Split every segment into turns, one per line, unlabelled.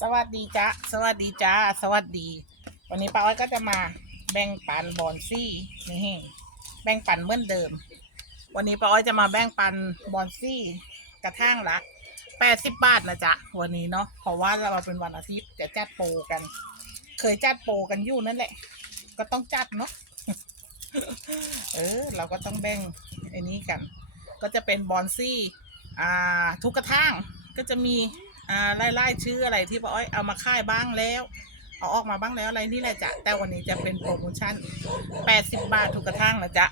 สวัสดีจ้าสวัสดีจ้าสวัสดี วันนี้ป้าอ้อยก็จะมาแบ่งปันบอนซี่นี่แบ่งปันเหมือนเดิม วันนี้ป้าอ้อยจะมาแบ่งปันบอนซี่กระทั่งละแปดสิบบาทนะจ๊ะวันนี้เนาะเพราะว่าเราเป็นวันอาทิตย์จะจัดโปรกัน เคยจัดโปรกันอยู่นั่นแหละ ก็ต้องจัดเนาะเออ เราก็ต้องแบ่งไอ้นี้กัน ก็จะเป็นบอนซี่ อ่า ทุกกระทั่งก็จะมี ไล่ไล่ชื่ออะไรที่ป้าอ้อยเอามาค่ายบ้างแล้ว เอาออกมาบ้างแล้วอะไรนี่แหละจ้ะแต่วันนี้จะเป็นโปรโมชั่น 80 บาททุกกระทั่งนะจ๊ะ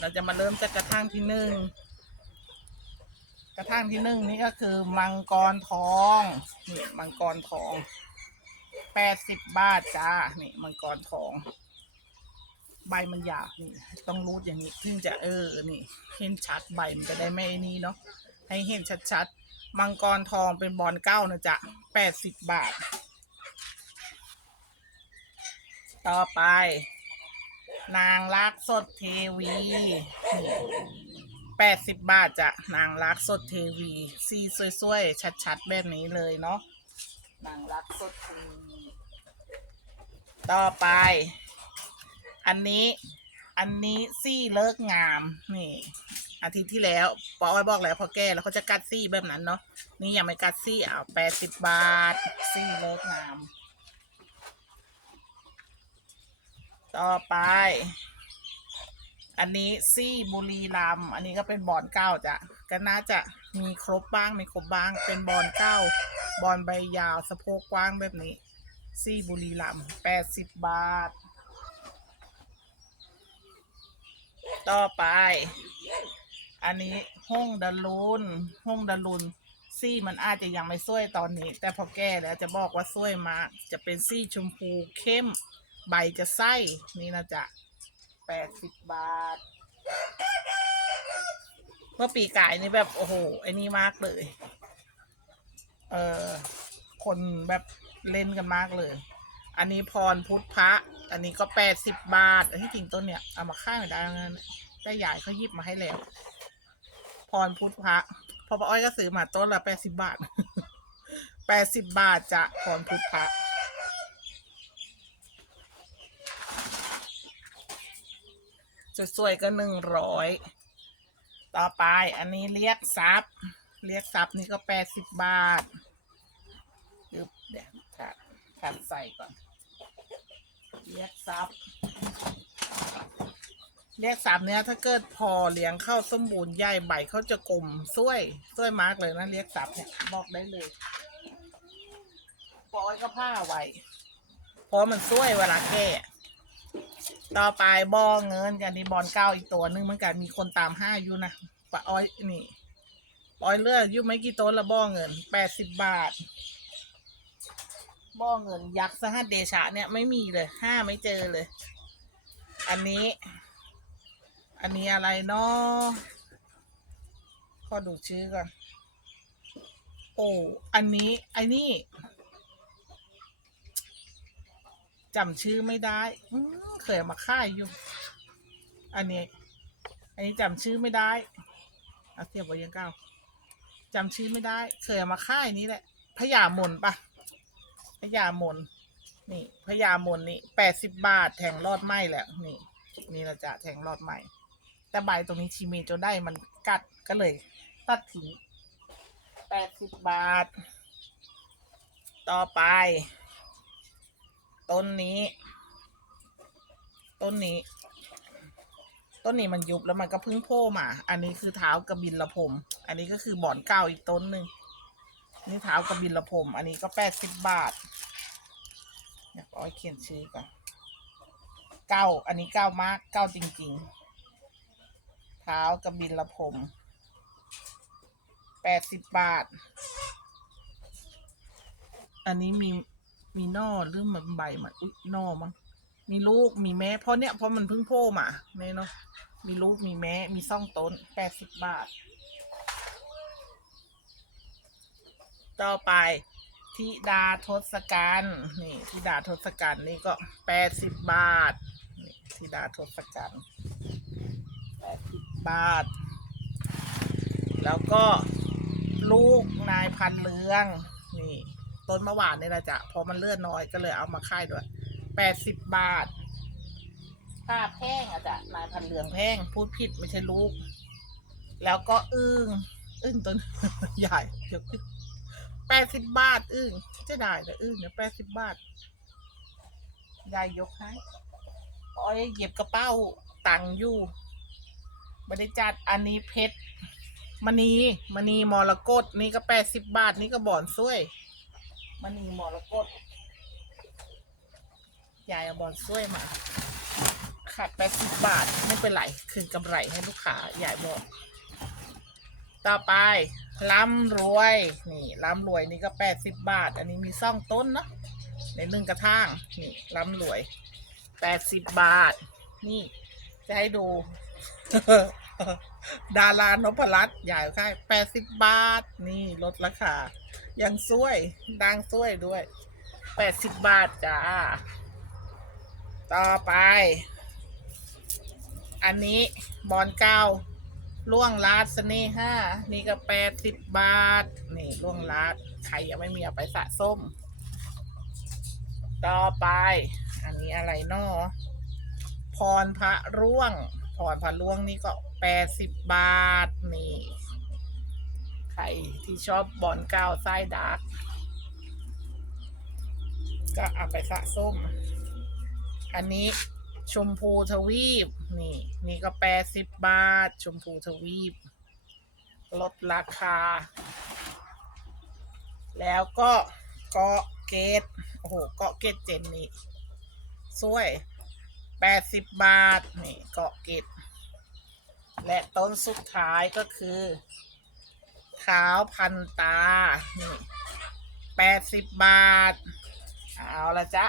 เราจะมาเริ่มจากกระทั่งที่หนึ่งกระทั่งที่หนึ่งนี่ก็คือมังกรทองนี่มังกรทอง80บาทจ้า นี่มังกรทอง ใบมันหยาบนี่ ต้องรูดอย่างนี้ถึงจะเออ นี่ เห็นชัดใบมันจะได้ไม่นี่เนาะ ให้เห็นชัดๆ มังกรทองเป็นบอลเก้านะจ๊ะแปดสิบบาท ต่อไป นางรักสดเทวีแปดสิบบาทจ้ะนางรักสดเทวีสีสวยๆ ชัดๆ แบบนี้เลยเนาะนางรักสดเทวีต่อไป อันนี้ อันนี้ซี่เลิกงาม นี่ อาทิตย์ที่แล้วปออ้อยบอกแล้วพอแก้แล้วเขาจะกัดซี่แบบนั้นเนาะนี่ยังไม่กัดซี่อ่าแปดสิบบาท ซี่เลิกงาม ต่อไป อันนี้ซี่บุรีรัมอันนี้ก็เป็นบอลเก้าจ้ะก็น่าจะมีครบบ้างไม่ครบบ้าง เป็นบอลเก้าบอลใบยาวสะโพกกว้างแบบนี้ ซี่บุรีรัมแปดสิบบาท ต่อไป อันนี้ห้องดารุนห้องดารุนซี่มันอาจจะยังไม่สวยตอนนี้ แต่พอแก้แล้วจะบอกว่าสวยมากจะเป็นซี่ชมพูเข้ม ใบจะไส้นี่นะจ๊ะแปดสิบบาท เมื่อปีกายนี่แบบ โอ้โหไอ้นี่มากเลย เออคนแบบเล่นกันมากเลย อันนี้พรพุทธพระ อันนี้ก็แปดสิบบาทที่จริงต้นเนี่ย เอามาค่ายไม่ได้งั้นแต่ยายเขาหยิบมาให้แล้ว พรพุทธพระพอป้าอ้อยก็ซื้อมาต้นละแปดสิบบาทแปดสิบบาทจะพรพุทธพระสวยๆก็หนึ่งร้อยต่อไปอันนี้เรียกซับเรียกซับนี่ก็แปดสิบบาทยึบเดี๋ยวขัดขัดใส่ก่อน เรียกซับ เรียกสามเนี้ยถ้าเกิดพอเลี้ยงเข้าสมบูรณ์ใหญ่ใบเขาจะกลมสวยสวยมากเลยนะเรียกสับเนี่ยบอกได้เลยปล่อยก็ผ้าไว้เพราะมันสวยเวลาแก่ต่อไปบอเงินกันนี่บอลเก้าอีกตัวนึงเหมือนกันมีคนตามห้าอยู่นะปะอ้อยนี่ปอ้อยเลือกอยู่ไม่กี่ต้นละบอเงินแปดสิบบาทบอเงินยักษ์สหัสเดชะเนี่ยไม่มีเลยห้าไม่เจอเลย อันนี้ อันนี้อะไรเนาะขอดูชื่อก่อน โอ้ อันนี้ไอ้นี่จำชื่อไม่ได้เคยมาค่ายอยู่ อันนี้ อันนี้จำชื่อไม่ได้เอาเทียบไว้ยังเก้าจำชื่อไม่ได้ เคยมาค่ายนี้แหละพญามนปะพญามนนี่พญามนนี่แปดสิบบาทแทงรอดไหมแหละนี่ นี่เราจะแทงรอดใหม่ แต่ใบตรงนี้ชีเมจนได้มันกัดก็เลย ตัดทิ้งแปดสิบบาท ต่อไป ต้นนี้ ต้นนี้ ต้นนี้มันยุบแล้วมันก็พึ่งโผล่มา อันนี้คือเท้ากระบินละพรมอันนี้ก็คือบ่อนเก้าอีกต้นหนึ่งนี่เท้ากระบินละพรมอันนี้ก็แปดสิบบาทอยากอาไว้เขียนชื่อก่อนเก้า อันนี้เก้ามากเก้าจริง ๆ เท้ากระบินละพมแปดสิบบาท อันนี้มีมีนอหรือมันใบมันอุ๊ยนอมั้งมีลูกมีแม่เพราะเนี้ยเพราะมันเพิ่งโผล่มาเนี่ยเนาะมีลูกมีแม่มีซ่องต้นแปดสิบบาท ต่อไปธิดาทศกัณฐ์นี่ธิดาทศกัณฐ์นี่ก็แปดสิบบาทนี่ธิดาทศกัณฐ์แปดสิบ บาท แล้วก็ลูกนายพันเรือง นี่ ต้นเมื่อวานนี่แหละจ้ะเพราะมันเลือดน้อยก็เลยเอามาค่ายด้วยแปดสิบบาทค่าแพงอะจ้ะนายพันเหลืองแพงพูดผิดไม่ใช่ลูก แล้วก็อึ้งอึ้งต้นใหญ่เดี๋ยวแปดสิบบาท อึ้งจะได้แต่อึ้งเนี่ยแปดสิบบาทยายยกให้อ้อยเหยียบกระเป๋าตังค์อยู่ ไม่ได้จัดอันนี้เพชรมณีมณีมรกตนี่ก็แปดสิบบาทนี่ก็บ่อนซ้วยมณีมรกตยายเอาบ่อนซ้วยมาขาดแปดสิบบาทไม่เป็นไรคืนกำไรให้ลูกค้ายายบอก ต่อไปล้ำรวยนี่ล้ำรวยนี่ก็แปดสิบบาท อันนี้มีซ่องต้นเนอะในหนึ่งกระถางนี่ล้ำรวยแปดสิบบาท นี่ จะให้ดู ดารานพรัตน์ใหญ่ค่ายแปดสิบบาท นี่ลดราคา ยังซวยดังซวยด้วยแปดสิบบาทจ้า ต่อไป อันนี้บอลเก้าล่วงลาดเน่ห้า นี่ก็แปดสิบบาท นี่ล่วงลาด ใครยังไม่มีเอาไปสะสมต่อไป อันนี้อะไรนอพรพระร่วง พรพระร่วงนี่ก็แปดสิบบาทนี่ใครที่ชอบบอลเก้าไส้ดาร์กก็เอาไปสะส้ม อันนี้ชมพูทวีป นี่ นี่ก็แปดสิบบาท ชมพูทวีป ลดราคา แล้วก็เกาะเกตโอ้โห เกาะเกตเจนนี่สวย แปดสิบบาท นี่เกาะเกตและต้นสุดท้ายก็คือเท้าพันตา นี่แปดสิบบาท เอาละจ๊ะ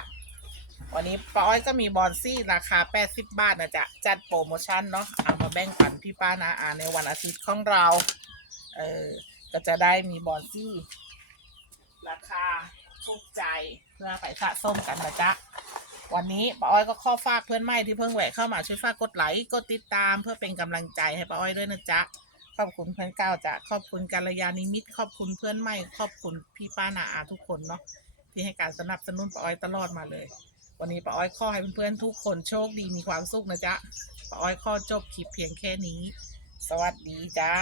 วันนี้ป้อยก็มีบอลซี่ราคา80บาทนะจ๊ะ จัดโปรโมชั่นเนาะ เอามาแบ่งปันพี่ป้านาอาในวันอาทิตย์ของเรา เออ ก็จะได้มีบอลซี่ ราคาถูกใจเพื่อไปสะสมกันนะจ๊ะ วันนี้ป้าอ้อยก็ข้อฝากเพื่อนใหม่ที่เพิ่งแหวะเข้ามาช่วยฝากกดไลค์กดติดตามเพื่อเป็นกำลังใจให้ป้าอ้อยด้วยนะจ๊ะขอบคุณเพื่อนเก่าจ้ะขอบคุณกัลยาณิมิตขอบคุณเพื่อนใหม่ขอบคุณพี่ป้านาอาทุกคนเนาะที่ให้การสนับสนุนป้าอ้อยตลอดมาเลย วันนี้ป้าอ้อยข้อให้เพื่อนๆทุกคนโชคดีมีความสุขนะจ๊ะป้าอ้อยข้อจบคลิปเพียงแค่นี้ สวัสดีจ้า